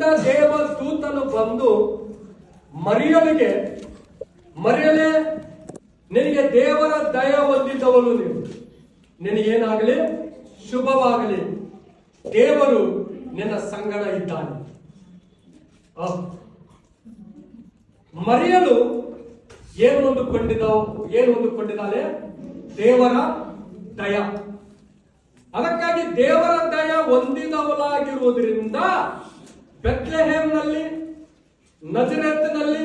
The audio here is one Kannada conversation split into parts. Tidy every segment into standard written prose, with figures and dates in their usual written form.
ಸ್ವರ್ಗದಿಂದ ದೇವದೂತನು ಬಂದು ಮರಿಯಳಿಗೆ, ಮರಿಯಲೇ ನಿನಗೆ ದೇವರ ದಯ ಹೊಂದಿದ್ದವಳು ನೀವು, ನಿನಗೇನಾಗಲಿ ಶುಭವಾಗಲಿ, ದೇವರು ನಿನ್ನ ಸಂಗಡ ಇದ್ದಾನೆ. ಮರಿಯಳು ಏನು ಹೊಂದಿದ್ದಾಳೆ? ದೇವರ ದಯ. ಅದಕ್ಕಾಗಿ ದೇವರ ದಯ ಹೊಂದಿದವಳಾಗಿರುವುದರಿಂದ ಬೆತ್ಲೆಹೇಮ್ನಲ್ಲಿ, ನಜರೇತಿನಲ್ಲಿ,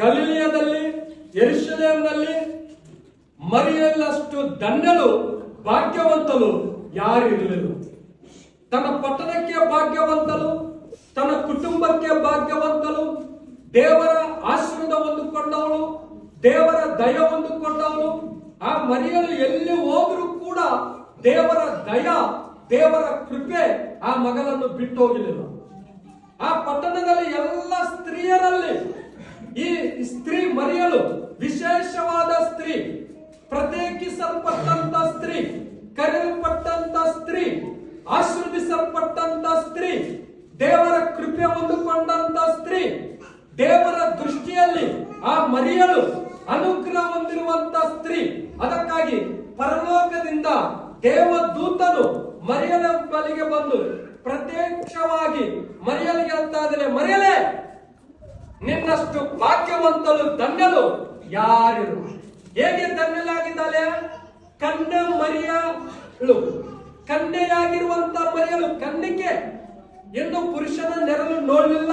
ಗಲಿಲಿಯದಲ್ಲಿ, ಯೆರೂಸಲೇಮಿನಲ್ಲಿ ಮರಿಯಳಷ್ಟು ಧನ್ಯಳು, ಭಾಗ್ಯವಂತಳು ಯಾರಿರಲಿಲ್ಲ. ತನ್ನ ಪಟ್ಟಣಕ್ಕೆ ಭಾಗ್ಯವಂತಳು, ತನ್ನ ಕುಟುಂಬಕ್ಕೆ ಭಾಗ್ಯವಂತಳು, ದೇವರ ಆಶೀರ್ವಾದ ಹೊಂದಿಕೊಂಡವಳು, ದೇವರ ದಯ ಹೊಂದಿಕೊಂಡವಳು. ಆ ಮರಿಯಳು ಎಲ್ಲಿ ಹೋದರೂ ಕೂಡ ದೇವರ ದಯ, ದೇವರ ಕೃಪೆ ಆ ಮಗಳನ್ನು ಬಿಟ್ಟು ಹೋಗಲಿಲ್ಲ. ಆ ಪಟ್ಟಣದಲ್ಲಿ ಎಲ್ಲ ಸ್ತ್ರೀಯರಲ್ಲಿ ಈ ಸ್ತ್ರೀ ಮರಿಯಳು ವಿಶೇಷವಾದ ಸ್ತ್ರೀ, ಪ್ರತ್ಯೇಕಿಸಲ್ಪಟ್ಟಂತ ಸ್ತ್ರೀ, ಕರೆಯಲ್ಪಟ್ಟಂತ ಸ್ತ್ರೀ, ಆಶೀರ್ವದಿಸಲ್ಪಟ್ಟಂತ ಸ್ತ್ರೀ, ದೇವರ ಕೃಪೆ ಹೊಂದಿಕೊಂಡಂತ ಸ್ತ್ರೀ. ದೇವರ ದೃಷ್ಟಿಯಲ್ಲಿ ಆ ಮರಿಯಳು ಅನುಗ್ರಹ ಹೊಂದಿರುವಂತ ಸ್ತ್ರೀ. ಅದಕ್ಕಾಗಿ ಪರಲೋಕದಿಂದ ದೇವದೂತನು ಮರಿಯಳ ಬಳಿಗೆ ಬಂದು ಪ್ರತ್ಯಕ್ಷವಾಗಿ ಮರಿಯಳಿಗೆ ಅಂತ ಇದ್ದಾರೆ, ಮರಿಯಲೇ ನಿನ್ನಷ್ಟು ಭಾಗ್ಯವಂತಳು, ಧನ್ಯಳು ಯಾರಿರು. ಹೇಗೆ ಧನ್ಯಳಾಗಿದ್ದಾಳೆ? ಕನ್ಯೆ ಮರಿಯಳು, ಕನ್ಯೆಯಾಗಿರುವಂತ ಮರಿಯಳು, ಕನ್ನಿಕೆ, ಇನ್ನು ಪುರುಷನ ನೆರಳು ನೋಡಲಿಲ್ಲ,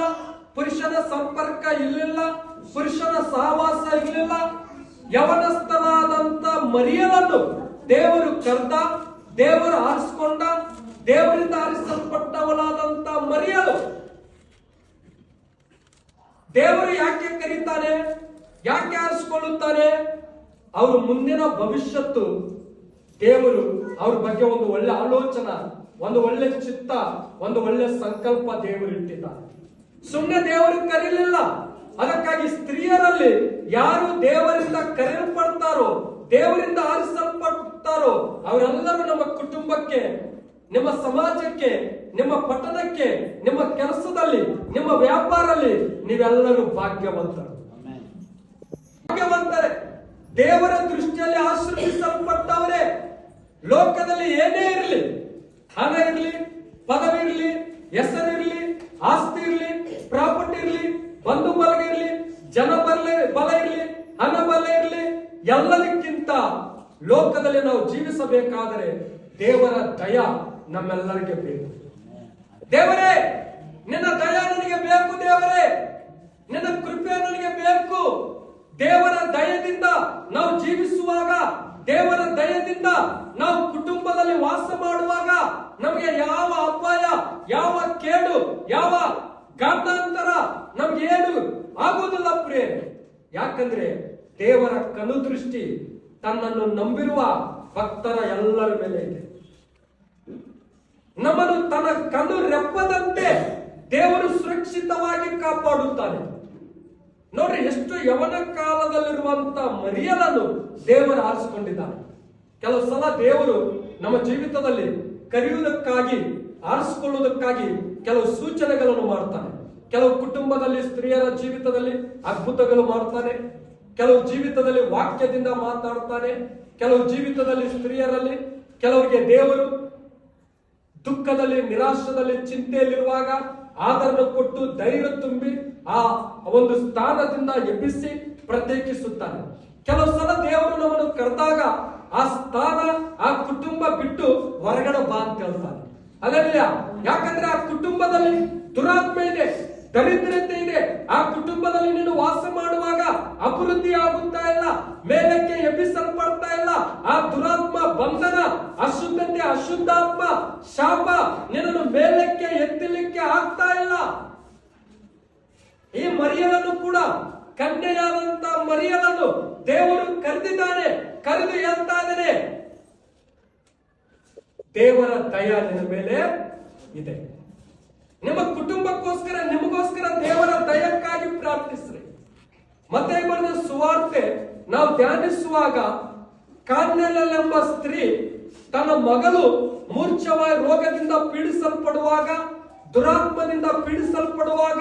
ಪುರುಷನ ಸಂಪರ್ಕ ಇರಲಿಲ್ಲ, ಪುರುಷನ ಸಹವಾಸ ಇರಲಿಲ್ಲ. ಯವನಸ್ಥನಾದಂತ ಮರಿಯಳನ್ನು ದೇವರು ಕರೆದ, ದೇವರು ಆರಿಸಿಕೊಂಡ, ದೇವರಿಂದ ಆರಿಸಲ್ಪಟ್ಟವಳಾದಂತ ಮರಿಯಳು. ದೇವರು ಯಾಕೆ ಕರೀತಾನೆ, ಯಾಕೆ ಆರಿಸಿಕೊಳ್ಳುತ್ತಾನೆ? ಅವರು ಮುಂದಿನ ಭವಿಷ್ಯತ್ತು ದೇವರು ಅವ್ರ ಬಗ್ಗೆ ಒಂದು ಒಳ್ಳೆ ಆಲೋಚನೆ, ಒಂದು ಒಳ್ಳೆ ಚಿತ್ತ, ಒಂದು ಒಳ್ಳೆ ಸಂಕಲ್ಪ ದೇವರು ಇಟ್ಟಿದ್ದಾರೆ. ಸುಮ್ಮನೆ ದೇವರು ಕರೀಲಿಲ್ಲ. ಅದಕ್ಕಾಗಿ ಸ್ತ್ರೀಯರಲ್ಲಿ ಯಾರು ದೇವರಿಂದ ಕರೆಯಲ್ಪಡ್ತಾರೋ, ದೇವರಿಂದ ಆರಿಸಲ್ಪಡ್ತಾರೋ ಅವರೆಲ್ಲರೂ ನಮ್ಮ ಕುಟುಂಬಕ್ಕೆ, ನಿಮ್ಮ ಸಮಾಜಕ್ಕೆ, ನಿಮ್ಮ ಪಟ್ಟಣಕ್ಕೆ, ನಿಮ್ಮ ಕೆಲಸದಲ್ಲಿ, ನಿಮ್ಮ ವ್ಯಾಪಾರದಲ್ಲಿ ನೀವೆಲ್ಲರೂ ಭಾಗ್ಯವಂತರು, ಭಾಗ್ಯವಂತರೇ. ದೇವರ ದೃಷ್ಟಿಯಲ್ಲಿ ಆಶೀರ್ವದಿಸಲ್ಪಟ್ಟವರೇ. ಲೋಕದಲ್ಲಿ ಏನೇ ಇರಲಿ, ಹಣ ಇರಲಿ, ಪದವಿ ಇರಲಿ, ಹೆಸರಿರಲಿ, ಆಸ್ತಿ ಇರಲಿ, ಪ್ರಾಪರ್ಟಿ ಇರಲಿ, ಬಂಧು ಬಲಗ ಇರಲಿ, ಜನ ಬಲ ಇರಲಿ, ಹಣ ಬಲ ಇರಲಿ, ಎಲ್ಲದಕ್ಕಿಂತ ಲೋಕದಲ್ಲಿ ನಾವು ಜೀವಿಸಬೇಕಾದರೆ ದೇವರ ದಯ ನಮ್ಮೆಲ್ಲರಿಗೆ ಬೇಕು. ದೇವರೇ ನಿನ್ನ ದಯ ನನಗೆ ಬೇಕು, ದೇವರೇ ನಿನ್ನ ಕೃಪೆ ನನಗೆ ಬೇಕು. ದೇವರ ದಯದಿಂದ ನಾವು ಜೀವಿಸುವಾಗ, ದೇವರ ದಯದಿಂದ ನಾವು ಕುಟುಂಬದಲ್ಲಿ ವಾಸ ಮಾಡುವಾಗ ನಮಗೆ ಯಾವ ಅಪಾಯ, ಯಾವ ಕೇಡು, ಯಾವ ಗಾಢಾಂತರ ನಮ್ಗೆ ಏನು ಆಗುವುದಿಲ್ಲ ಪ್ರಿಯ. ಯಾಕಂದ್ರೆ ದೇವರ ಕನುದೃಷ್ಟಿ ತನ್ನನ್ನು ನಂಬಿರುವ ಭಕ್ತರ ಎಲ್ಲರ ಮೇಲೆ ಇದೆ. ನಮ್ಮನ್ನು ತನ್ನ ಕಣ್ಣು ರೆಪ್ಪದಂತೆ ದೇವರು ಸುರಕ್ಷಿತವಾಗಿ ಕಾಪಾಡುತ್ತಾನೆ. ನೋಡ್ರಿ, ಎಷ್ಟು ಯವನ ಕಾಲದಲ್ಲಿರುವಂತ ಮರಿಯಳನ್ನು ದೇವರು ಆರಿಸಿಕೊಂಡಿದ್ದಾನೆ. ಕೆಲವು ಸಲ ದೇವರು ನಮ್ಮ ಜೀವಿತದಲ್ಲಿ ಕರೆಯುವುದಕ್ಕಾಗಿ, ಆರಿಸಿಕೊಳ್ಳುವುದಕ್ಕಾಗಿ ಕೆಲವು ಸೂಚನೆಗಳನ್ನು ಮಾಡ್ತಾನೆ. ಕೆಲವು ಕುಟುಂಬದಲ್ಲಿ ಸ್ತ್ರೀಯರ ಜೀವಿತದಲ್ಲಿ ಅದ್ಭುತಗಳು ಮಾಡ್ತಾನೆ, ಕೆಲವು ಜೀವಿತದಲ್ಲಿ ವಾಕ್ಯದಿಂದ ಮಾತಾಡ್ತಾನೆ, ಕೆಲವು ಜೀವಿತದಲ್ಲಿ ಸ್ತ್ರೀಯರಲ್ಲಿ ಕೆಲವರಿಗೆ ದೇವರು ದುಃಖದಲ್ಲಿ, ನಿರಾಶದಲ್ಲಿ, ಚಿಂತೆಯಲ್ಲಿರುವಾಗ ಆದರನ್ನು ಕೊಟ್ಟು ಧೈರ್ಯ ತುಂಬಿ ಆ ಒಂದು ಸ್ಥಾನದಿಂದ ಎಬ್ಬಿಸಿ ಪ್ರತ್ಯೇಕಿಸುತ್ತಾನೆ. ಕೆಲವು ಸಲ ದೇವರು ನಮ್ಮನ್ನು ಕರೆದಾಗ ಆ ಸ್ಥಾನ, ಆ ಕುಟುಂಬ ಬಿಟ್ಟು ಹೊರಗಡೆ ಬಾ ಅಂತ ಹೇಳ್ತಾನೆ. ಅಲ್ಲಲ್ಲ, ಯಾಕಂದ್ರೆ ಆ ಕುಟುಂಬದಲ್ಲಿ ದುರಾತ್ಮ ಇದೆ, ದರಿದ್ರತೆ ಇದೆ. ಆ ಕುಟುಂಬದಲ್ಲಿ ನೀನು ವಾಸ ಮಾಡುವಾಗ ಅಭಿವೃದ್ಧಿ ಆಗುತ್ತಾ ಇಲ್ಲ, ಮೇಲಕ್ಕೆ ಎಬ್ಬಿಸಲ್ಪಡ್ತಾ ಇಲ್ಲ. ಆ ದುರಾತ್ಮ ಬಂಧನ, ಅಶುದ್ಧತೆ, ಅಶುದ್ಧಾತ್ಮ, ಶಾಪ ನಿನ್ನನ್ನು ಮೇಲಕ್ಕೆ ಎತ್ತಲಿಕ್ಕೆ ಆಗ್ತಾ ಇಲ್ಲ. ಈ ಮರಿಯಳನ್ನು ಕೂಡ, ಕನ್ಯೆಯಾದಂತ ಮರಿಯಳನ್ನು ದೇವರು ಕರೆದಿದ್ದಾನೆ. ಕರೆದು ಹೇಳ್ತಾ ಇದ್ದಾನೆ, ದೇವರ ದಯ ನಿನ್ನ ಮೇಲೆ ಇದೆ. ನಿಮ್ಮ ಕುಟುಂಬಕ್ಕೋಸ್ಕರ, ನಿಮಗೋಸ್ಕರ ದೇವರ ದಯಕ್ಕಾಗಿ ಪ್ರಾರ್ಥಿಸ್ರಿ. ಮತ್ತೆ ಬರೆದ ಸುವಾರ್ತೆ ನಾವು ಧ್ಯಾನಿಸುವಾಗ, ಕಾರ್ನೆಲೆಂಬ ಸ್ತ್ರೀ ತನ್ನ ಮಗಳು ಮೂರ್ಛವಾದ ರೋಗದಿಂದ ಪೀಡಿಸಲ್ಪಡುವಾಗ ದುರಾತ್ಮದಿಂದ ಪೀಡಿಸಲ್ಪಡುವಾಗ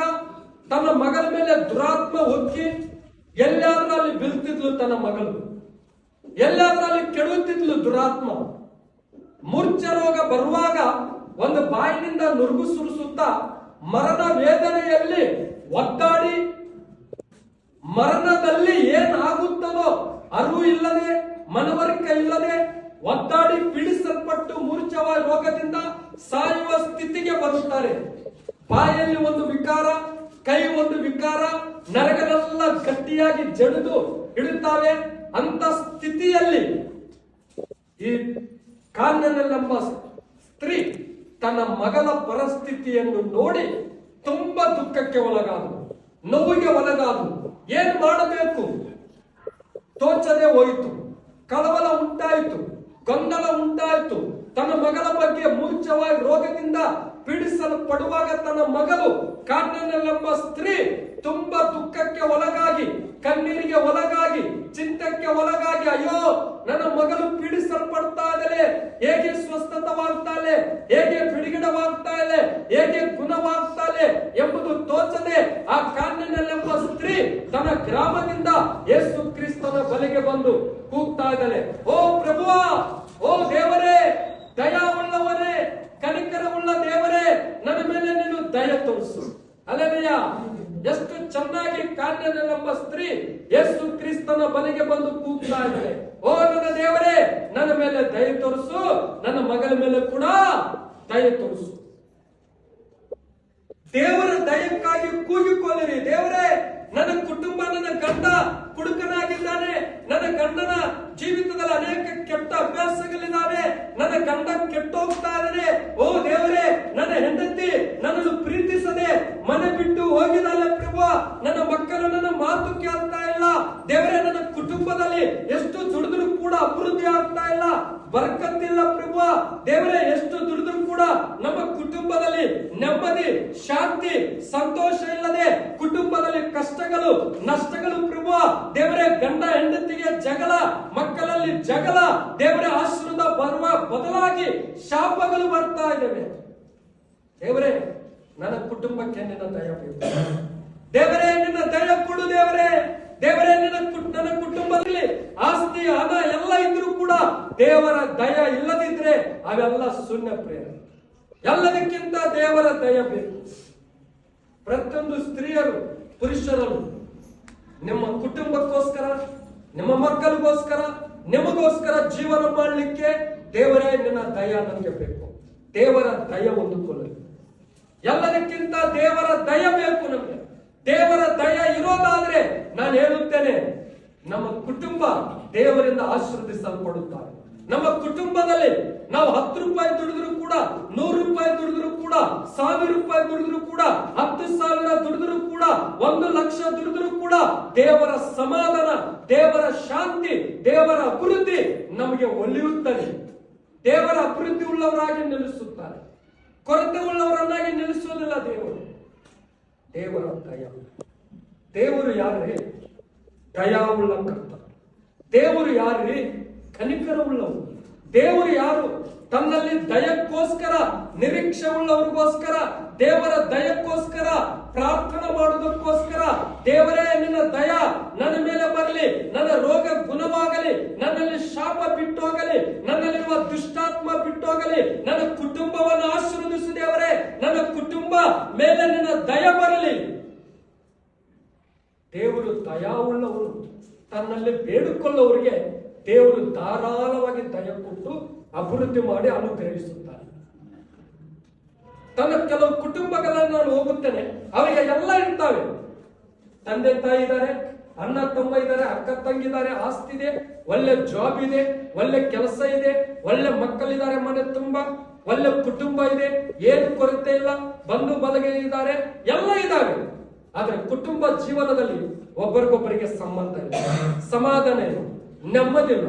ತನ್ನ ಮಗಳ ಮೇಲೆ ದುರಾತ್ಮ ಹೊಕ್ಕಿ ಎಲ್ಲಾದ್ರೂ ಅಲ್ಲಿ ಬೀಳ್ತಿದ್ಲು. ತನ್ನ ಮಗಳು ಎಲ್ಲಾದ್ರೂ ಅಲ್ಲಿ ಕೆಡುತ್ತಿದ್ಲು ದುರಾತ್ಮ. ಮೂರ್ಛ ರೋಗ ಬರುವಾಗ ಒಂದು ಬಾಯಿನಿಂದ ನುರುಗು ಸುರಿಸುತ್ತಾ ಮರಣ ವೇದನೆಯಲ್ಲಿ ಒದ್ದಾಡಿ ಮರಣದಲ್ಲಿ ಏನಾಗುತ್ತದೋ ಅರಿವು ಇಲ್ಲದೆ ಮನವರಿಕೆ ಇಲ್ಲದೆ ಒದ್ದಾಡಿ ಪೀಡಿಸಲ್ಪಟ್ಟು ಮೂರ್ಛವಾದ ರೋಗದಿಂದ ಸಾಯುವ ಸ್ಥಿತಿಗೆ ಬರುತ್ತಾರೆ. ಬಾಯಲ್ಲಿ ಒಂದು ವಿಕಾರ, ಕೈ ಒಂದು ವಿಕಾರ, ನರಗಳೆಲ್ಲ ಗಟ್ಟಿಯಾಗಿ ಜಡಿದು ಇಡುತ್ತವೆ. ಅಂತ ಸ್ಥಿತಿಯಲ್ಲಿ ಈ ಕಾನ್ಯನೆಂಬ ಸ್ತ್ರೀ ತನ್ನ ಮಗಳ ಪರಿಸ್ಥಿತಿಯನ್ನು ನೋಡಿ ತುಂಬಾ ದುಃಖಕ್ಕೆ ಒಳಗಾದಳು, ನೋವಿಗೆ ಒಳಗಾದಳು. ಏನ್ ಮಾಡಬೇಕು ತೋಚದೆ ಹೋಯಿತು. ಕಳವಳ ಉಂಟಾಯಿತು, ಗೊಂದಲ ಉಂಟಾಯಿತು. ತನ್ನ ಮಗಳ ಬಗ್ಗೆ ಮೂರ್ಛವಾದ ರೋಗದಿಂದ ಪೀಡಿಸಲ್ಪಡುವಾಗ ತನ್ನ ಮಗಳು ಕಾನ್ಯನೆಂಬ ಸ್ತ್ರೀ ತುಂಬಾ ದುಃಖಕ್ಕೆ ಒಳಗಾಗಿ, ಕಣ್ಣೀರಿಗೆ ಒಳಗಾಗಿ, ಚಿಂತಕ್ಕೆ ಒಳಗಾಗಿ, ಅಯ್ಯೋ ನನ್ನ ಮಗಳು ಪೀಡಿಸಲ್ಪಡ್ತಾ ಇದ್ದಾಳೆ, ಹೇಗೆ ಸ್ವಸ್ಥತವಾಗ್ತಾಳೆ, ಹೇಗೆ ಬಿಡುಗಡೆವಾಗ್ತಾಳೆ, ಹೇಗೆ ಗುಣವಾಗ್ತಾಳೆ ಎಂಬುದು ತೋಚದೆ ಆ ಕಾನ್ಯನೆಂಬ ಸ್ತ್ರೀ ತನ್ನ ಗ್ರಾಮದಿಂದ ಯೇಸು ಕ್ರಿಸ್ತನ ಬಳಿಗೆ ಬಂದು ಕೂಗ್ತಾ ಇದ್ದಾಳೆ, ಓ ಪ್ರಭುವ, ಓ ದೇವರೇ, ದಯಾವುಳ್ಳವರೇ, ಕನಿಕರವುಳ್ಳ ದೇವರೇ, ನನ್ನ ಮೇಲೆ ನೀನು ದಯ ತೋರಿಸು. ಅಲ್ಲೆಲೂಯಾ. ಎಷ್ಟು ಚೆನ್ನಾಗಿ ಕಾನ್ಯನೆಂಬ ಸ್ತ್ರೀ ಯೇಸು ಕ್ರಿಸ್ತನ ಬಳಿಗೆ ಬಂದು ಕೂಗ್ತಾ ಇದ್ದಾಳೆ, ಓ ನನ್ನ ದೇವರೇ, ನನ್ನ ಮೇಲೆ ದಯ ತೋರಿಸು, ನನ್ನ ಮಗಳ ಮೇಲೆ ಕೂಡ ದಯ ತೋರಿಸು. ದೇವರ ದಯಕ್ಕಾಗಿ ಕೂಗಿಕೊಳ್ಳಿರಿ. ದೇವರೇ, ನನ್ನ ಕುಟುಂಬ, ನನ್ನ ಗಂಡ ಕುಡುಕನಾಗಿದ್ದಾನೆ, ನನ್ನ ಗಂಡನ ಜೀವಿತದಲ್ಲಿ ಅನೇಕ ಕೆಟ್ಟ ಅಭ್ಯಾಸಗಳಿದ್ದಾವೆ, ನನ್ನ ಗಂಡ ಕೆಟ್ಟೋಗ್ತಾ ಇದ್ದಾನೆ. ಓ ದೇವರೇ, ನನ್ನ ಹೆಂಡತಿ ನನ್ನನ್ನು ಪ್ರೀತಿಸದೆ ಮನೆ ಬಿಟ್ಟು ಹೋಗಿದ್ದಾಳೆ ಪ್ರಭು. ನನ್ನ ಮಕ್ಕಳು ನನ್ನ ಮಾತು ಕೇಳ್ತಾ ಇಲ್ಲ. ದೇವರೇ, ನನ್ನ ಕುಟುಂಬದಲ್ಲಿ ಎಷ್ಟು ದುಡಿದ್ರು ಕೂಡ ಅಭಿವೃದ್ಧಿ ಆಗ್ತಾ ಇಲ್ಲ, ಬರ್ಕತ್ತಿಲ್ಲ ಪ್ರಭು. ದೇವರೇ, ಎಷ್ಟು ದುಡಿದ್ರು ಕೂಡ ನಮ್ಮ ಕುಟುಂಬದಲ್ಲಿ ನೆಮ್ಮದಿ, ಶಾಂತಿ, ಸಂತೋಷ ಇಲ್ಲದೆ ಕುಟುಂಬದಲ್ಲಿ ಕಷ್ಟಗಳು, ನಷ್ಟಗಳು ಪ್ರಭು. ದೇವರೇ, ಗಂಡ ಹೆಂಡತಿಗೆ ಜಗಳ, ಮಕ್ಕಳಲ್ಲಿ ಜಗಳ, ದೇವರೇ, ಆಶೀರ್ವಾದ ಬರುವ ಬದಲಾಗಿ ಶಾಪಗಳು ಬರ್ತಾ ಇದ್ದಾವೆ. ದೇವರೇ, ನನ್ನ ಕುಟುಂಬಕ್ಕೆ ನಿನ್ನ ದಯ ಬೇಕು. ದೇವರೇ, ನಿನ್ನ ದಯ ಕೊಡು. ದೇವರೇ, ದೇವರೇ, ನನ್ನ ಕುಟುಂಬದಲ್ಲಿ ಆಸ್ತಿ, ಹಣ ಎಲ್ಲ ಇದ್ರೂ ಕೂಡ ದೇವರ ದಯ ಇಲ್ಲದಿದ್ರೆ ಅವೆಲ್ಲ ಶೂನ್ಯ ಪ್ರೇರಣೆ. ಎಲ್ಲದಕ್ಕಿಂತ ದೇವರ ದಯ ಬೇಕು. ಪ್ರತಿಯೊಂದು ಸ್ತ್ರೀಯರು, ಪುರುಷರರು ನಿಮ್ಮ ಕುಟುಂಬಕ್ಕೋಸ್ಕರ, ನಿಮ್ಮ ಮಕ್ಕಳಿಗೋಸ್ಕರ, ನಿಮಗೋಸ್ಕರ ಜೀವನ ಮಾಡಲಿಕ್ಕೆ ದೇವರೇ ನಿನ್ನ ದಯ ನನಗೆ ಬೇಕು. ದೇವರ ದಯ ಹೊಂದಿಕೊಳ್ಳಿ. ಎಲ್ಲದಕ್ಕಿಂತ ದೇವರ ದಯ ಬೇಕು ನಮಗೆ. ದೇವರ ದಯ ಇರೋದಾದ್ರೆ ನಾನು ಹೇಳುತ್ತೇನೆ, ನಮ್ಮ ಕುಟುಂಬ ದೇವರಿಂದ ಆಶೀರ್ವದಿಸಲ್ಪಡುತ್ತಾರೆ. ನಮ್ಮ ಕುಟುಂಬದಲ್ಲಿ ನಾವು 10 ರೂಪಾಯಿ ದುಡಿದ್ರು ಕೂಡ, 100 ರೂಪಾಯಿ ದುಡಿದ್ರು ಕೂಡ, 1000 ರೂಪಾಯಿ ದುಡಿದ್ರು ಕೂಡ, 10,000 ದುಡಿದ್ರು ಕೂಡ, 1 ಲಕ್ಷ ದುಡಿದ್ರು ಕೂಡ ದೇವರ ಸಮಾಧಾನ, ದೇವರ ಶಾಂತಿ, ದೇವರ ಅಭಿವೃದ್ಧಿ ನಮಗೆ ಒಲಿಯುತ್ತದೆ. ದೇವರ ಅಭಿವೃದ್ಧಿ ಉಳ್ಳವರಾಗಿ ನಿಲ್ಲಿಸುತ್ತಾರೆ, ಕೊರತೆ ಉಳ್ಳವರನ್ನಾಗಿ ನಿಲ್ಲಿಸುವುದಿಲ್ಲ ದೇವರು. ದೇವರ ದಯ. ದೇವರು ಯಾರೇ? ದಯಾವುಳ್ಳ ಕರ್ತ. ದೇವರು ಯಾರೇ? ಕನಿಕರವುಳ್ಳವರು. ದೇವರು ಯಾರು? ತನ್ನಲ್ಲಿ ದಯಕ್ಕೋಸ್ಕರ, ನಿರೀಕ್ಷೆ ಉಳ್ಳವರಿಗೋಸ್ಕರ, ದೇವರ ದಯಕ್ಕೋಸ್ಕರ ಪ್ರಾರ್ಥನೆ ಮಾಡುವುದಕ್ಕೋಸ್ಕರ, ದೇವರೇ ನಿನ್ನ ದಯ ನನ್ನ ಮೇಲೆ ಬರಲಿ, ನನ್ನ ರೋಗ ಗುಣವಾಗಲಿ, ನನ್ನಲ್ಲಿ ಶಾಪ ಬಿಟ್ಟೋಗಲಿ, ನನ್ನಲ್ಲಿರುವ ದುಷ್ಟಾತ್ಮ ಬಿಟ್ಟೋಗಲಿ, ನನ್ನ ಕುಟುಂಬವನ್ನು ಆಶೀರ್ವದಿಸು ದೇವರೇ, ನನ್ನ ಕುಟುಂಬ ಮೇಲೆ ನಿನ್ನ ದಯ ಬರಲಿ. ದೇವರು ದಯಾವುಳ್ಳವರು. ತನ್ನಲ್ಲಿ ಬೇಡಿಕೊಳ್ಳುವವರಿಗೆ ದೇವರು ಧಾರಾಳವಾಗಿ ದಯ ಕೊಟ್ಟು ಅಭಿವೃದ್ಧಿ ಮಾಡಿ ಅನುಗ್ರಹಿಸುತ್ತಾರೆ. ತನ್ನ ಕೆಲವು ಕುಟುಂಬಗಳನ್ನು ನಾನು ಹೋಗುತ್ತೇನೆ, ಅವರಿಗೆ ಎಲ್ಲ ಇರ್ತಾವೆ. ತಂದೆ ತಾಯಿ ಇದ್ದಾರೆ, ಅಣ್ಣ ತಮ್ಮ ಇದ್ದಾರೆ, ಅಕ್ಕ ತಂಗಿದ್ದಾರೆ, ಆಸ್ತಿ ಇದೆ, ಒಳ್ಳೆ ಜಾಬ್ ಇದೆ, ಒಳ್ಳೆ ಕೆಲಸ ಇದೆ, ಒಳ್ಳೆ ಮಕ್ಕಳಿದ್ದಾರೆ, ಮನೆ ತುಂಬಾ ಒಳ್ಳೆ ಕುಟುಂಬ ಇದೆ, ಏನು ಕೊರತೆ ಇಲ್ಲ, ಬಂಧು ಬಳಗ ಇದ್ದಾರೆ, ಎಲ್ಲ ಇದ್ದಾವೆ. ಆದ್ರೆ ಕುಟುಂಬ ಜೀವನದಲ್ಲಿ ಒಬ್ಬರಿಗೊಬ್ಬರಿಗೆ ಸಂಬಂಧ ಇಲ್ಲ, ಸಮಾಧಾನ ಇಲ್ಲ, ನೆಮ್ಮದಿ ಇಲ್ಲ,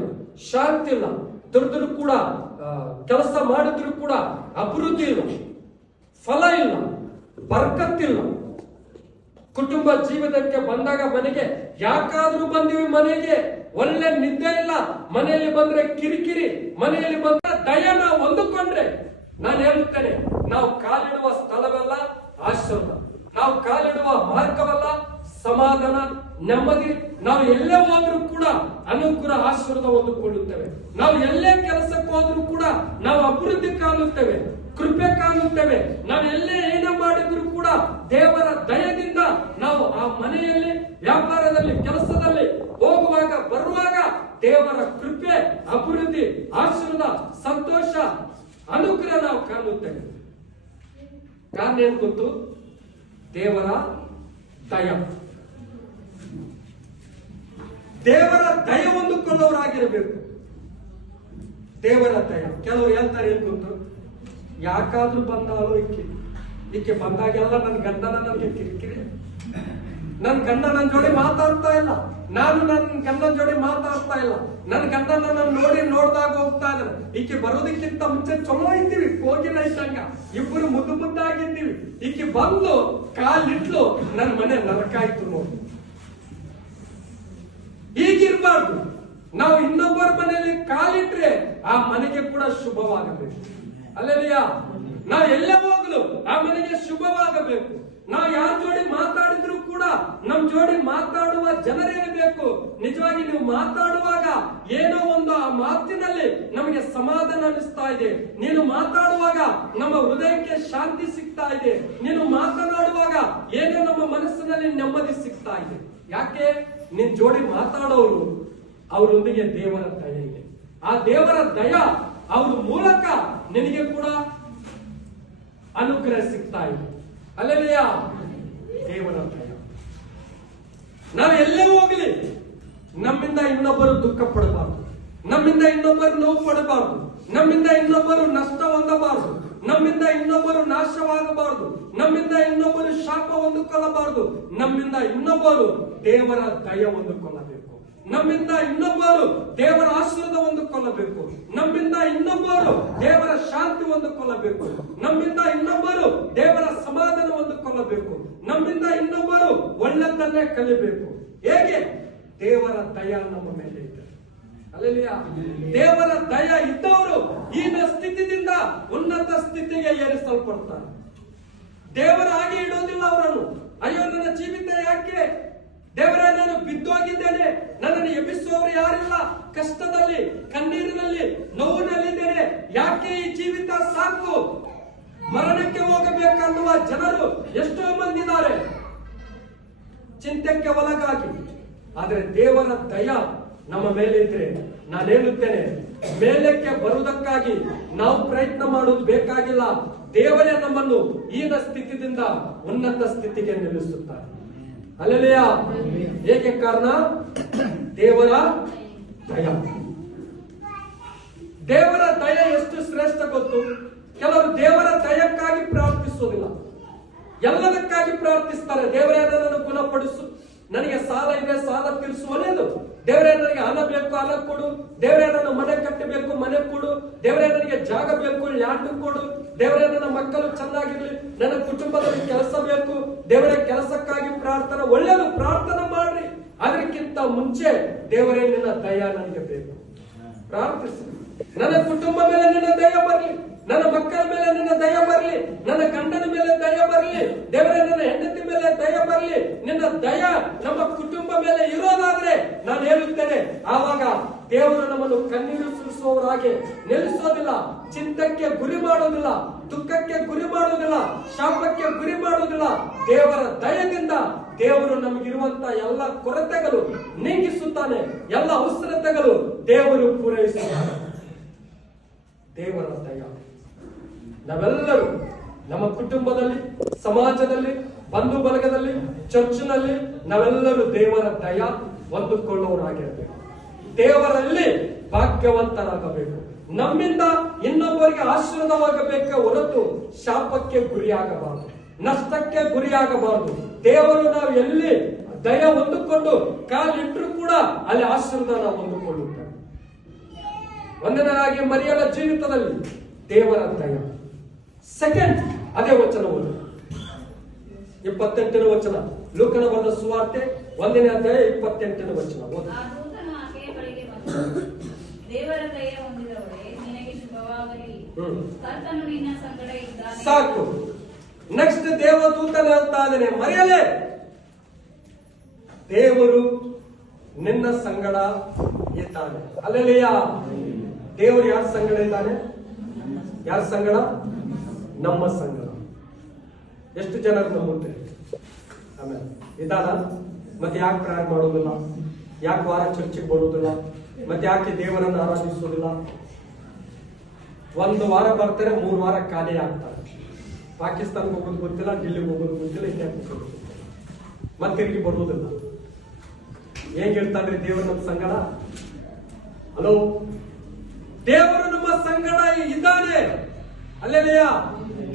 ಶಾಂತಿ ಇಲ್ಲ. ದುಡಿದ್ರು ಕೂಡ, ಕೆಲಸ ಮಾಡಿದ್ರು ಕೂಡ ಅಭಿವೃದ್ಧಿ ಇಲ್ಲ, ಫಲ ಇಲ್ಲ, ಬರ್ಕತ್ತಿಲ್ಲ. ಕುಟುಂಬ ಜೀವಿತಕ್ಕೆ ಬಂದಾಗ ಮನೆಗೆ ಯಾಕಾದ್ರೂ ಬಂದಿವಿ, ಮನೆಗೆ ಒಳ್ಳೆ ನಿದ್ದೆ ಇಲ್ಲ, ಮನೆಯಲ್ಲಿ ಬಂದ್ರೆ ಕಿರಿಕಿರಿ, ಮನೆಯಲ್ಲಿ ಬಂದ್ರೆ ದಯ ನಾವು ಹೊಂದಿಕೊಂಡ್ರೆ, ನಾನು ಹೇಳುತ್ತೇನೆ, ನಾವು ಕಾಲಿಡುವ ಸ್ಥಳವೆಲ್ಲ ಆಶೀರ್ವಾದ. ನಾವು ಕಾಲಿಡುವ ಮಾರ್ಗವಲ್ಲ, ಸಮಾಧಾನ, ನೆಮ್ಮದಿ. ನಾವು ಎಲ್ಲೇ ಹೋದ್ರೂ ಕೂಡ ಅನುಗ್ರಹ, ಆಶೀರ್ವಾದ ಹೊಂದಿಕೊಳ್ಳುತ್ತೇವೆ. ನಾವು ಎಲ್ಲೇ ಕೆಲಸಕ್ಕೆ ಹೋದ್ರೂ ಕೂಡ ನಾವು ಅಭಿವೃದ್ಧಿ ಕಾಣುತ್ತೇವೆ, ಕೃಪೆ ಕಾಣುತ್ತೇವೆ. ನಾವು ಎಲ್ಲೇ ಏನೇ ಮಾಡಿದ್ರು ಕೂಡ ದೇವರ ದಯದಿಂದ ನಾವು ಆ ಮನೆಯಲ್ಲಿ, ವ್ಯಾಪಾರದಲ್ಲಿ, ಕೆಲಸದಲ್ಲಿ ಹೋಗುವಾಗ ಬರುವಾಗ ದೇವರ ಕೃಪೆ, ಅಭಿವೃದ್ಧಿ, ಆಶೀರ್ವಾದ, ಸಂತೋಷ, ಅನುಗ್ರಹ ನಾವು ಕಾಣುತ್ತೇವೆ. ಕಾರಣ ಏನ್ ಗೊತ್ತು? ದೇವರ ದಯ. ದೇವರ ದಯ ಹೊಂದಿಕೊಳ್ಳೋರಾಗಿರಬೇಕು. ದೇವರ ದಯ. ಕೆಲವರು ಹೇಳ್ತಾರೆ ಏನ್ ಗೊತ್ತು? ಯಾಕಾದ್ರೂ ಬಂದಾಲೋ ಈಕೆ ಬಂದಾಗೆಲ್ಲ ನನ್ನ ಗಂಡನ ನನಗೆ ಕಿರಿಕಿರಿ, ನನ್ನ ಗಂಡ ನನ್ನ ಜೋಡಿ ಮಾತಾಡ್ತಾ ಇಲ್ಲ, ನಾನು ನನ್ನ ಗಂಡನ ಜೋಡಿ ಮಾತಾಡ್ತಾ ಇಲ್ಲ, ನನ್ನ ಗಂಡ ನನ್ನ ನೋಡ್ದಾಗ ಹೋಗ್ತಾ ಇದ್ದಾರೆ. ಈಕೆ ಬರೋದಕ್ಕಿಂತ ಮುಂಚೆ ಚಲೋ ಇದ್ದೀವಿ, ಕೋಗಿಲ ಇದ್ದಂಗ ಇಬ್ಬರು ಮುದ್ದಾಗಿದ್ದೀವಿ. ಈಕೆ ಬಂದು ಕಾಲಿಟ್ಲು, ನನ್ನ ಮನೆ ನರಕ ಆಯ್ತು ನೋಡಿ. ಹೀಗಿರ್ಬಾರ್ದು. ನಾವು ಇನ್ನೊಬ್ಬರ ಮನೆಯಲ್ಲಿ ಕಾಲಿಟ್ರೆ ಆ ಮನೆಗೆ ಕೂಡ ಶುಭವಾಗಬೇಕು. ಅಲ್ಲೆಲ್ಲಿಯಾ? ನಾವು ಎಲ್ಲೇ ಹೋಗ್ಲು ಆ ಮನೆಗೆ ಶುಭವಾಗಬೇಕು. ನಾವು ಯಾರ ಜೋಡಿ ಮಾತಾಡಿದ್ರು ಕೂಡ ನಮ್ ಜೋಡಿ ಮಾತಾಡುವ ಜನರೇನಬೇಕು? ನಿಜವಾಗಿ ನೀವು ಮಾತಾಡುವಾಗ ಏನೋ ಒಂದು ಆ ಮಾತಿನಲ್ಲಿ ನಮಗೆ ಸಮಾಧಾನ ಅನಿಸ್ತಾ ಇದೆ. ನೀನು ಮಾತಾಡುವಾಗ ನಮ್ಮ ಹೃದಯಕ್ಕೆ ಶಾಂತಿ ಸಿಗ್ತಾ ಇದೆ. ನೀನು ಮಾತನಾಡುವಾಗ ಏನೋ ನಮ್ಮ ಮನಸ್ಸಿನಲ್ಲಿ ನೆಮ್ಮದಿ ಸಿಗ್ತಾ ಇದೆ. ಯಾಕೆ? ನಿನ್ ಜೋಡಿ ಮಾತಾಡೋರು ಅವರೊಂದಿಗೆ ದೇವರ ದಯ ಇದೆ. ಆ ದೇವರ ದಯ ಅವ್ರ ಮೂಲಕ ನಿನಗೆ ಕೂಡ ಅನುಗ್ರಹ ಸಿಗ್ತಾ ಇದೆ. ಅಲ್ಲೆಲ್ಲಿಯಾ? ದೇವರ ದಯ. ನಾವು ಎಲ್ಲೇ ಹೋಗ್ಲಿ ನಮ್ಮಿಂದ ಇನ್ನೊಬ್ಬರು ದುಃಖ ಪಡಬಾರದು, ನಮ್ಮಿಂದ ಇನ್ನೊಬ್ಬರು ನೋವು ಪಡಬಾರದು, ನಮ್ಮಿಂದ ಇನ್ನೊಬ್ಬರು ನಷ್ಟ ಹೊಂದಬಾರದು, ನಮ್ಮಿಂದ ಇನ್ನೊಬ್ಬರು ನಾಶವಾಗಬಾರದು, ನಮ್ಮಿಂದ ಇನ್ನೊಬ್ಬರು ಶಾಪ ಹೊಂದಿಕೊಳ್ಳಬಾರದು. ನಮ್ಮಿಂದ ಇನ್ನೊಬ್ಬರು ದೇವರ ದಯ ಹೊಂದಿಕೊಳ್ಳಬೇಕು. ನಮ್ಮಿಂದ ಇನ್ನೊಬ್ಬರು ದೇವರ ಆಶೀರ್ವಾದ ಹೊಂದಿಕೊಳ್ಳಬೇಕು. ನಮ್ಮಿಂದ ಇನ್ನೊಬ್ಬರು ದೇವರ ಶಾಂತಿ ಹೊಂದಿಕೊಳ್ಳಬೇಕು. ನಮ್ಮಿಂದ ಇನ್ನೊಬ್ಬರು ದೇವರ ಸಮಾಧಾನ ಹೊಂದಿಕೊಳ್ಳಬೇಕು. ನಮ್ಮಿಂದ ಇನ್ನೊಬ್ಬರು ಒಳ್ಳೆದನ್ನೇ ಕಲಿಬೇಕು. ಹೇಗೆ? ದೇವರ ದಯ ನಮ್ಮ ಮೇಲೆ ಇದೆ. ಅಲ್ಲೆಲ್ಲಿಯಾ? ದೇವರ ದಯ ಇದ್ದವರು ಈ ಸ್ಥಿತಿಯಿಂದ ಉನ್ನತ ಸ್ಥಿತಿಗೆ ಏರಿಸಲ್ಪಡ್ತಾರೆ. ದೇವರ ಹಾಗೆ ಇಡೋದಿಲ್ಲ ಅವರನ್ನು. ಅಯ್ಯೋ ನನ್ನ ಜೀವಿತ ಯಾಕೆ, ದೇವರೇ ನಾನು ಬಿದ್ದೋಗಿದ್ದೇನೆ, ನನ್ನನ್ನು ಎಬ್ಬಿಸುವವರು ಯಾರಿಲ್ಲ, ಕಷ್ಟದಲ್ಲಿ, ಕಣ್ಣೀರಿನಲ್ಲಿ, ನೋವಿನಲ್ಲಿದ್ದೇನೆ, ಯಾಕೆ ಈ ಜೀವಿತ ಸಾಕು, ಮರಣಕ್ಕೆ ಹೋಗಬೇಕನ್ನುವ ಜನರು ಎಷ್ಟೋ ಮಂದಿ ಇದ್ದಾರೆ, ಚಿಂತೆಗೆ ಒಳಗಾಗಿ. ಆದ್ರೆ ದೇವರ ದಯ ನಮ್ಮ ಮೇಲೆ ಇದ್ರೆ ನಾನು ಹೇಳುತ್ತೇನೆ, ಮೇಲಕ್ಕೆ ಬರುವುದಕ್ಕಾಗಿ ನಾವು ಪ್ರಯತ್ನ ಮಾಡೋದು ಬೇಕಾಗಿಲ್ಲ. ದೇವರೇ ನಮ್ಮನ್ನು ಈನ ಸ್ಥಿತಿಯಿಂದ ಉನ್ನತ ಸ್ಥಿತಿಗೆ ನಿಲ್ಲಿಸುತ್ತಾರೆ. ಅಲ್ಲೆಲ್ಲಿಯಾ? ಏಕೆ ಕಾರಣ? ದೇವರ ದಯ. ದೇವರ ದಯ ಎಷ್ಟು ಶ್ರೇಷ್ಠ ಗೊತ್ತು? ಕೆಲವರು ದೇವರ ದಯಕ್ಕಾಗಿ ಪ್ರಾರ್ಥಿಸೋದಿಲ್ಲ, ಎಲ್ಲದಕ್ಕಾಗಿ ಪ್ರಾರ್ಥಿಸ್ತಾರೆ. ದೇವರೇ ನನ್ನನ್ನು ಗುಣಪಡಿಸು, ನನಗೆ ಸಾಲ ಇದೆ, ಸಾಲ ತೀರಿಸು, ಒಳ್ಳೆಯದು. ದೇವರೇ ನನಗೆ ಹಣ ಬೇಕು, ಹಣ ಕೊಡು. ದೇವರೇ ನನ್ನ ಮನೆ ಕಟ್ಟಬೇಕು, ಮನೆ ಕೊಡು. ದೇವರೇ ನನಗೆ ಜಾಗ ಬೇಕು, ಲ್ಯಾಂಡ್ ಕೊಡು. ದೇವರೇ ನನ್ನ ಮಕ್ಕಳು ಚೆನ್ನಾಗಿರ್ಲಿ, ನನ್ನ ಕುಟುಂಬದಲ್ಲಿ ಕೆಲಸ ಬೇಕು. ದೇವರ ಕೆಲಸಕ್ಕಾಗಿ ಪ್ರಾರ್ಥನೆ, ಒಳ್ಳೆಯದು, ಪ್ರಾರ್ಥನೆ ಮಾಡ್ರಿ. ಅದಕ್ಕಿಂತ ಮುಂಚೆ ದೇವರೇ ನಿನ್ನ ದಯ ನನಗೆ ಬೇಕು, ಪ್ರಾರ್ಥಿಸಿ. ನನ್ನ ಕುಟುಂಬ ಮೇಲೆ ನಿನ್ನ ದಯ ಬರಲಿ, ನನ್ನ ಮಕ್ಕಳ ಮೇಲೆ ನಿನ್ನ ದಯ ಬರಲಿ, ನನ್ನ ಗಂಡನ ಮೇಲೆ ದಯ ಬರಲಿ, ದೇವರೇ ನನ್ನ ಹೆಂಡತಿ ಮೇಲೆ ದಯ ಬರಲಿ. ನಿನ್ನ ದಯ ನಮ್ಮ ಕುಟುಂಬ ಮೇಲೆ ಇರೋದಾದ್ರೆ ನಾನು ಹೇಳುತ್ತೇನೆ, ಆವಾಗ ದೇವರು ನಮ್ಮನ್ನು ಕಣ್ಣೀರು ಸುರಿಸುವವರಾಗಿ ನಿಲ್ಲಿಸೋದಿಲ್ಲ, ಚಿಂತಕ್ಕೆ ಗುರಿ ಮಾಡೋದಿಲ್ಲ, ದುಃಖಕ್ಕೆ ಗುರಿ ಮಾಡೋದಿಲ್ಲ, ಶಾಪಕ್ಕೆ ಗುರಿ ಮಾಡೋದಿಲ್ಲ. ದೇವರ ದಯದಿಂದ ದೇವರು ನಮಗಿರುವಂತ ಎಲ್ಲ ಕೊರತೆಗಳು ನೀಗಿಸುತ್ತಾನೆ, ಎಲ್ಲ ಅವಸರತೆಗಳು ದೇವರು ಪೂರೈಸುತ್ತಾನೆ. ದೇವರ ದಯ. ನಾವೆಲ್ಲರೂ ನಮ್ಮ ಕುಟುಂಬದಲ್ಲಿ, ಸಮಾಜದಲ್ಲಿ, ಬಂಧು ಬಳಗದಲ್ಲಿ, ಚರ್ಚಿನಲ್ಲಿ ನಾವೆಲ್ಲರೂ ದೇವರ ದಯ ಹೊಂದಿಕೊಳ್ಳುವವರಾಗಿರಬೇಕು. ದೇವರಲ್ಲಿ ಭಾಗ್ಯವಂತರಾಗಬೇಕು. ನಮ್ಮಿಂದ ಇನ್ನೊಬ್ಬರಿಗೆ ಆಶೀರ್ವಾದವಾಗಬೇಕೆ ಹೊರತು ಶಾಪಕ್ಕೆ ಗುರಿಯಾಗಬಾರದು, ನಷ್ಟಕ್ಕೆ ಗುರಿಯಾಗಬಾರದು. ದೇವರು ನಾವು ಎಲ್ಲಿ ದಯ ಹೊಂದಿಕೊಂಡು ಕಾಲಿಟ್ಟರು ಕೂಡ ಅಲ್ಲಿ ಆಶೀರ್ವಾದ ನಾವು ಹೊಂದಿಕೊಳ್ಳುತ್ತೇವೆ. ಒಂದನೇದಾಗಿ ಮರಿಯಳ ಜೀವಿತದಲ್ಲಿ ದೇವರ ದಯ. ಸೆಕೆಂಡ್, ಅದೇ ವಚನ ಓದು, 28ನೇ ವಚನ, ಲೂಕನ ಬರೆದ ಸುವಾರ್ತೆ 1ನೇ ಅಧ್ಯಾಯ 28ನೇ ವಚನ ಓದು. ದೇವರ ದಯ ಹೊಂದಿದವರೇ, ನಿನಗೆ ಶುಭವಾಗಲಿ, ಕರ್ತನು ನಿನ್ನ ಸಂಗಡ ಇದ್ದಾನೆ. ಸಾಕು. ನೆಕ್ಸ್ಟ್ ದೇವದೂತನ ಹೇಳ್ತಾ ಇದ್ದಾನೆ, ಮರೆಯಲೇ, ದೇವರು ನಿನ್ನ ಸಂಗಡ ಇದ್ದಾನೆ. ಅಲ್ಲೆಲೆಯ, ದೇವರು ಯಾರ ಸಂಗಡ ಇದ್ದಾನೆ? ಯಾರ ಸಂಗಡ? ನಮ್ಮ ಸಂಗಡ. ಎಷ್ಟು ಜನರು ನಂಬುತ್ತೀರಿ? ಆಮೇಲೆ ಇದಾನ? ಮತ್ತೆ ಯಾಕೆ ಪ್ರೇಯರ್ ಮಾಡೋದಿಲ್ಲ? ಯಾಕೆ ವಾರ ಚರ್ಚೆಗೆ ಬರೋದಿಲ್ಲ? ಮತ್ತೆ ಯಾಕೆ ದೇವರನ್ನು ಆರಾಧಿಸೋದಿಲ್ಲ? ಒಂದು ವಾರ ಬರ್ತಾರೆ, 3 ವಾರ ಖಾಲಿ ಆಗ್ತಾರೆ. ಪಾಕಿಸ್ತಾನಕ್ಕೆ ಹೋಗೋದು ಗೊತ್ತಿಲ್ಲ, ಡಿಲ್ಲಿಗೆ ಹೋಗೋದು ಗೊತ್ತಿಲ್ಲ, ಇಂಡಿಯಾಕ್ಕೆ ಹೋಗೋದು ಗೊತ್ತಿಲ್ಲ, ಮತ್ತೆ ತಿರುಗಿ ಬರುವುದಿಲ್ಲ. ಹೇಗಿರ್ತಾನ್ರಿ ದೇವರು ನಮ್ಮ ಸಂಗಡ? ಹಲೋ, ದೇವರು ನಮ್ಮ ಸಂಗಡ ಇದ್ದಾನೆ. ಅಲ್ಲೆಲೆಯ,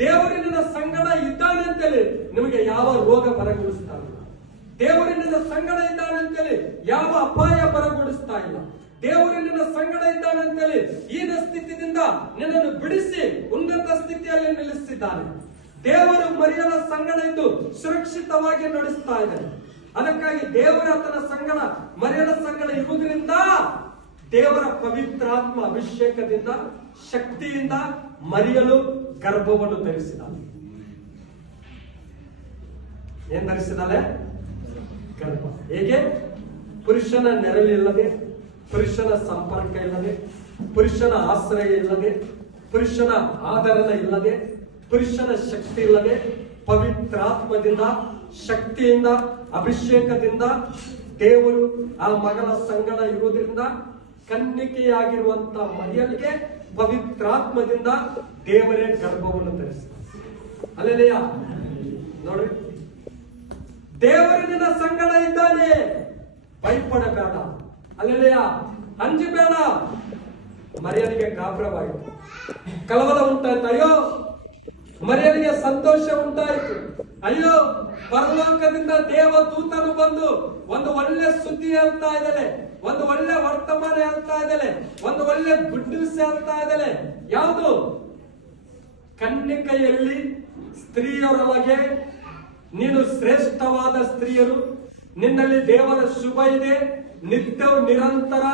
ದೇವರಿನ ಸಂಗಡ ಇದ್ದಾನೆ ಅಂತೇಳಿ ನಿಮಗೆ ಯಾವ ರೋಗ ಬರಗೊಳಿಸ್ತಾ ಇಲ್ಲ. ದೇವರಿನ ಸಂಗಡ ಇದ್ದಾನೆ ಅಂತೇಳಿ ಯಾವ ಅಪಾಯ ಬರಗೊಳಿಸ್ತಾ ಇಲ್ಲ. ದೇವರಿನ ಸಂಗಡ ಇದ್ದಾನೆ ಅಂತೇಳಿ ಈನ ಸ್ಥಿತಿಯಿಂದ ನಿನ್ನನ್ನು ಬಿಡಿಸಿ ಉನ್ನತ ಸ್ಥಿತಿಯಲ್ಲಿ ನಿಲ್ಲಿಸಿದ್ದಾನೆ. ದೇವರು ಮರಿಯಲ ಸಂಗಡ ಇದ್ದು ಸುರಕ್ಷಿತವಾಗಿ ನಡೆಸ್ತಾ ಇದ್ದಾನೆ. ಅದಕ್ಕಾಗಿ ದೇವರ ಆತನ ಸಂಗಡ, ಮರಿಯಲ ಸಂಗಡ ಇರುವುದರಿಂದ ದೇವರ ಪವಿತ್ರಾತ್ಮ ಅಭಿಷೇಕದಿಂದ, ಶಕ್ತಿಯಿಂದ ಮರಿಯಲು ಗರ್ಭವನ್ನು ಧರಿಸಿದಾನೆ. ಏನ್ ಧರಿಸಿದಾಳೆ? ಗರ್ಭ. ಹೇಗೆ? ಪುರುಷನ ನೆರಳಿಲ್ಲದೆ, ಪುರುಷನ ಸಂಪರ್ಕ ಇಲ್ಲದೆ, ಪುರುಷನ ಆಶ್ರಯ ಇಲ್ಲದೆ, ಪುರುಷನ ಆದರಣ ಇಲ್ಲದೆ, ಪುರುಷನ ಶಕ್ತಿ ಇಲ್ಲದೆ, ಪವಿತ್ರಾತ್ಮದಿಂದ, ಶಕ್ತಿಯಿಂದ, ಅಭಿಷೇಕದಿಂದ ದೇವರು ಆ ಮಗಳ ಸಂಗಡ ಇರುವುದರಿಂದ ಕನ್ನಿಕೆಯಾಗಿರುವಂತ ಮರಿಯಲಿಗೆ ಪವಿತ್ರಾತ್ಮದಿಂದ ದೇವರೇ ಗರ್ಭವನ್ನು ಧರಿಸಿದ. ಅಲ್ಲೆಲೆಯ, ನೋಡ್ರಿ, ದೇವರಿನ ಸಂಗಡ ಇದ್ದಾನೆ. ಭಯಪಡಬೇಡ. ಅಲ್ಲೆಲೆಯ, ಅಂಜಬೇಡ. ಮರಿಯಲಿಗೆ ಗಾಬರವಾಯಿತು, ಕಳವಳ ಉಂಟಾಯ್ತು. ಅಯ್ಯೋ, ಮರಿಯಲಿಗೆ ಸಂತೋಷ ಉಂಟಾಯಿತು. ಅಯ್ಯೋ, ಪರಲೋಕದಿಂದ ದೇವದೂತನು ಬಂದು ಒಂದು ಒಳ್ಳೆ ಸುದ್ದಿ ಹೇಳ್ತಾ ಇದ್ದಾನೆ, ಒಂದು ಒಳ್ಳೆ ವರ್ತಮಾನ ಹೇಳ್ತಾ ಇದ್ದಾನೆ, ಒಂದು ಒಳ್ಳೆ ಗುಡ್ ನ್ಯೂಸ್ ಹೇಳ್ತಾ ಇದ್ದಾನೆ. ಯಾವುದು? ಕನ್ನಿಕೆಯಲ್ಲಿ ಸ್ತ್ರೀಯರೊಳಗೆ ನೀನು ಶ್ರೇಷ್ಠವಾದ ಸ್ತ್ರೀಯರು, ನಿನ್ನಲ್ಲಿ ದೇವರ ಶುಭ ಇದೆ, ನಿತ್ಯವೂ ನಿರಂತರ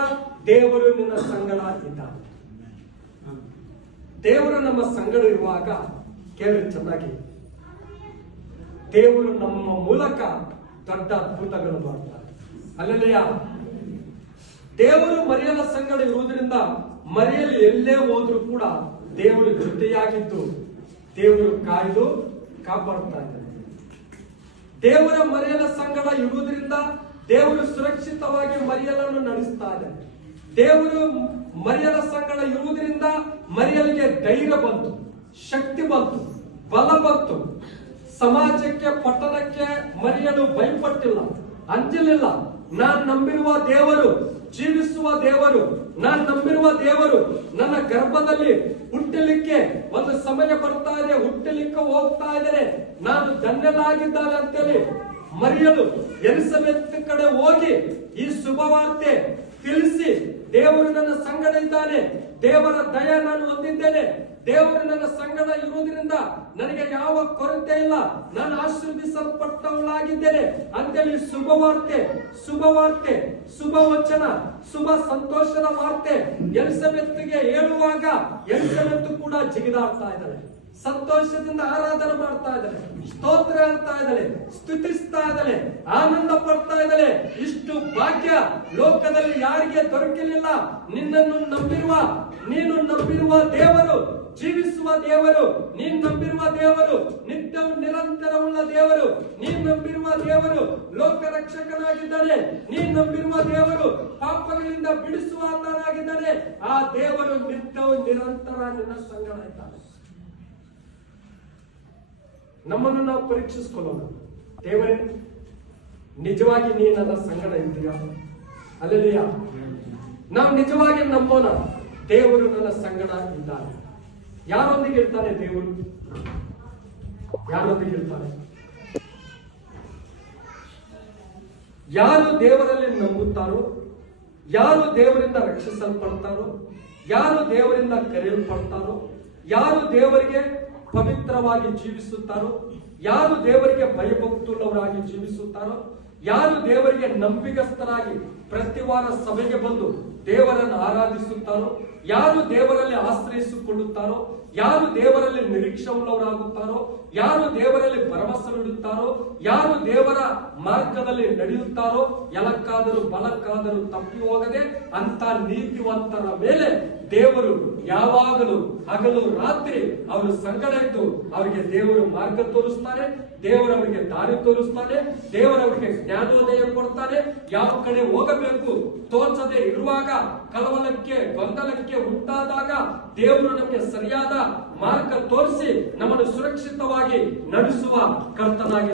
ದೇವರು ನಿನ್ನ ಸಂಗಡ ಇದ್ದಾನೆ. ದೇವರು ನಮ್ಮ ಸಂಗಡ ಇರುವಾಗ ಕೇಳಿ ಚೆನ್ನಾಗಿ, ದೇವರು ನಮ್ಮ ಮೂಲಕ ದೊಡ್ಡ ಅದ್ಭುತಗಳು ಮಾಡ್ತಾರೆ. ಅಲ್ಲೆಲೆಯ, ದೇವರು ಮರಿಯಲ ಸಂಗಡ ಇರುವುದರಿಂದ ಮರಿಯಲು ಎಲ್ಲೇ ಹೋದ್ರೂ ಕೂಡ ದೇವರು ಜೊತೆಯಾಗಿದ್ದು ದೇವರು ಕಾಯ್ದು ಕಾಪಾಡ್ತಾ ಇದ್ದಾರೆ. ದೇವರ ಮರಿಯಲ ಸಂಗಡ ಇರುವುದರಿಂದ ದೇವರು ಸುರಕ್ಷಿತವಾಗಿ ಮರಿಯಲನ್ನು ನಡೆಸ್ತಾ ಇದ್ದಾರೆ. ದೇವರು ಮರಿಯಲ ಸಂಗಡ ಇರುವುದರಿಂದ ಮರಿಯಲಿಗೆ ಧೈರ್ಯ ಬಂತು, ಶಕ್ತಿ ಬಂತು, ಬಲ ಬಂತು. ಸಮಾಜಕ್ಕೆ, ಪಟ್ಟಣಕ್ಕೆ ಮರಿಯಲು ಭಯಪಟ್ಟಿಲ್ಲ, ಅಂಜಲಿಲ್ಲ. ನಾನು ನಂಬಿರುವ ದೇವರು ಜೀವಿಸುವ ದೇವರು, ನಾನು ನಂಬಿರುವ ದೇವರು ನನ್ನ ಗರ್ಭದಲ್ಲಿ ಹುಟ್ಟಲಿಕ್ಕೆ ಒಂದು ಸಮಯ ಬರ್ತಾ ಇದೆ, ಹುಟ್ಟಲಿಕ್ಕೆ ಹೋಗ್ತಾ ಇದ್ದೇನೆ, ನಾನು ಧನ್ಯನಾಗಿದ್ದಾನೆ ಅಂತೇಳಿ ಮರಿಯಲು ಎಲಿಸಬೆತ್ ಕಡೆ ಹೋಗಿ ಈ ಶುಭವಾರ್ತೆ ತಿಳಿಸಿ, ದೇವರು ನನ್ನ ಸಂಗಡ ಇದ್ದಾನೆ, ದೇವರ ದಯ ನಾನು ಹೊಂದಿದ್ದೇನೆ, ದೇವರು ನನ್ನ ಸಂಗಡ ಇರುವುದರಿಂದ ನನಗೆ ಯಾವ ಕೊರತೆ ಇಲ್ಲ, ನಾನು ಆಶೀರ್ವದಿಸಲ್ಪಟ್ಟವಳಾಗಿದ್ದೇನೆ ಅಂತೇಳಿ ಶುಭವಾರ್ತೆ, ಶುಭವಾರ್ತೆ, ಶುಭ ವಚನ, ಶುಭ ಸಂತೋಷದ ವಾರ್ತೆ ಎಲಿಸಬೆತ್ಗೆ ಹೇಳುವಾಗ ಎಲಿಸಬೆತ್ ಕೂಡ ಜಿಗಿದಾಡ್ತಾ ಇದ್ದಾಳೆ, ಸಂತೋಷದಿಂದ ಆರಾಧನೆ ಮಾಡ್ತಾ ಇದ್ದಾಳೆ, ಸ್ತೋತ್ರ ಹೇಳ್ತಾ ಇದ್ದಾಳೆ, ಸ್ತುತಿಸ್ತಾ ಇದ್ದಾಳೆ, ಆನಂದ ಪಡ್ತಾ ಇದ್ದಾಳೆ. ಇಷ್ಟು ಭಾಗ್ಯ ಲೋಕದಲ್ಲಿ ಯಾರಿಗೆ ದೊರಕಲಿಲ್ಲ. ನಿನ್ನನ್ನು ನಂಬಿರುವ, ನೀನು ನಂಬಿರುವ ದೇವರು ಜೀವಿಸುವ ದೇವರು, ನೀನು ನಂಬಿರುವ ದೇವರು ನಿತ್ಯವೂ ನಿರಂತರವುಳ್ಳ ದೇವರು, ನೀನು ನಂಬಿರುವ ದೇವರು ಲೋಕ ರಕ್ಷಕನಾಗಿದ್ದಾನೆ, ನೀನು ನಂಬಿರುವ ದೇವರು ಪಾಪಗಳಿಂದ ಬಿಡಿಸುವ ಆತನಾಗಿದ್ದಾನೆ. ಆ ದೇವರು ನಿತ್ಯವೂ ನಿರಂತರ ನಿನ್ನ ಸಂಗಡ ಇದ್ದಾನೆ. ನಮ್ಮನ್ನು ನಾವು ಪರೀಕ್ಷಿಸಿಕೊಳ್ಳೋಣ. ದೇವರೇ, ನಿಜವಾಗಿ ನೀ ನನ್ನ ಸಂಗಡ ಇದ್ದೀಯಾ? ಅಲ್ಲೆಲಿಯಾ, ನಾವು ನಿಜವಾಗಿ ನಂಬೋಣ, ದೇವರು ನನ್ನ ಸಂಗಡ ಇದ್ದಾನೆ. ಯಾರೊಂದಿಗೆ ಇರ್ತಾನೆ ದೇವರು? ಯಾರೊಂದಿಗೆ ಇರ್ತಾನೆ? ಯಾರು ದೇವರಲ್ಲಿ ನಂಬುತ್ತಾರೋ, ಯಾರು ದೇವರಿಂದ ರಕ್ಷಿಸಲ್ಪಡ್ತಾರೋ, ಯಾರು ದೇವರಿಂದ ಕರೆಯಲ್ಪಡ್ತಾರೋ, ಯಾರು ದೇವರಿಗೆ ಪವಿತ್ರವಾಗಿ ಜೀವಿಸುತ್ತಾರೋ, ಯಾರು ದೇವರಿಗೆ ಭಯಭಕ್ತುಳ್ಳವರಾಗಿ ಜೀವಿಸುತ್ತಾರೋ, ಯಾರು ದೇವರಿಗೆ ನಂಬಿಗಸ್ತರಾಗಿ ಪ್ರತಿ ವಾರ ಸಭೆಗೆ ಬಂದು ದೇವರನ್ನು ಆರಾಧಿಸುತ್ತಾರೋ, ಯಾರು ದೇವರಲ್ಲಿ ಆಶ್ರಯಿಸಿಕೊಳ್ಳುತ್ತಾರೋ, ಯಾರು ದೇವರಲ್ಲಿ ನಿರೀಕ್ಷೆ ಉಳ್ಳವರಾಗುತ್ತಾರೋ, ಯಾರು ದೇವರಲ್ಲಿ ಭರವಸೆವಿಡುತ್ತಾರೋ, ಯಾರು ದೇವರ ಮಾರ್ಗದಲ್ಲಿ ನಡೆಯುತ್ತಾರೋ, ಎಲಕ್ಕಾದರೂ ಬಲಕ್ಕಾದರೂ ತಪ್ಪಿ ಹೋಗದೆ ಅಂತ ನೀತಿವಂತರ ಮೇಲೆ ದೇವರು ಯಾವಾಗಲೂ ಹಗಲು ರಾತ್ರಿ ಅವರು ಸಂಗಡ ಇದ್ದು ಅವರಿಗೆ ದೇವರು ಮಾರ್ಗ ತೋರಿಸ್ತಾನೆ, ದೇವರವರಿಗೆ ದಾರಿ ತೋರಿಸ್ತಾನೆ, ದೇವರವರಿಗೆ ಜ್ಞಾನೋದಯ ಕೊಡ್ತಾನೆ. ಯಾವ ಕಡೆ ಹೋಗಬೇಕು ತೋಚದೆ ಇರುವಾಗ, ಕಳವಳಕ್ಕೆ ಗೊಂದಲಕ್ಕೆ ಉಂಟಾದಾಗ ದೇವರು ನಮಗೆ ಸರಿಯಾದ ಮಾರ್ಗ ತೋರಿಸಿ ನಮ್ಮನ್ನು ಸುರಕ್ಷಿತವಾಗಿ ನಡೆಸುವ ಕರ್ತನಾಗಿ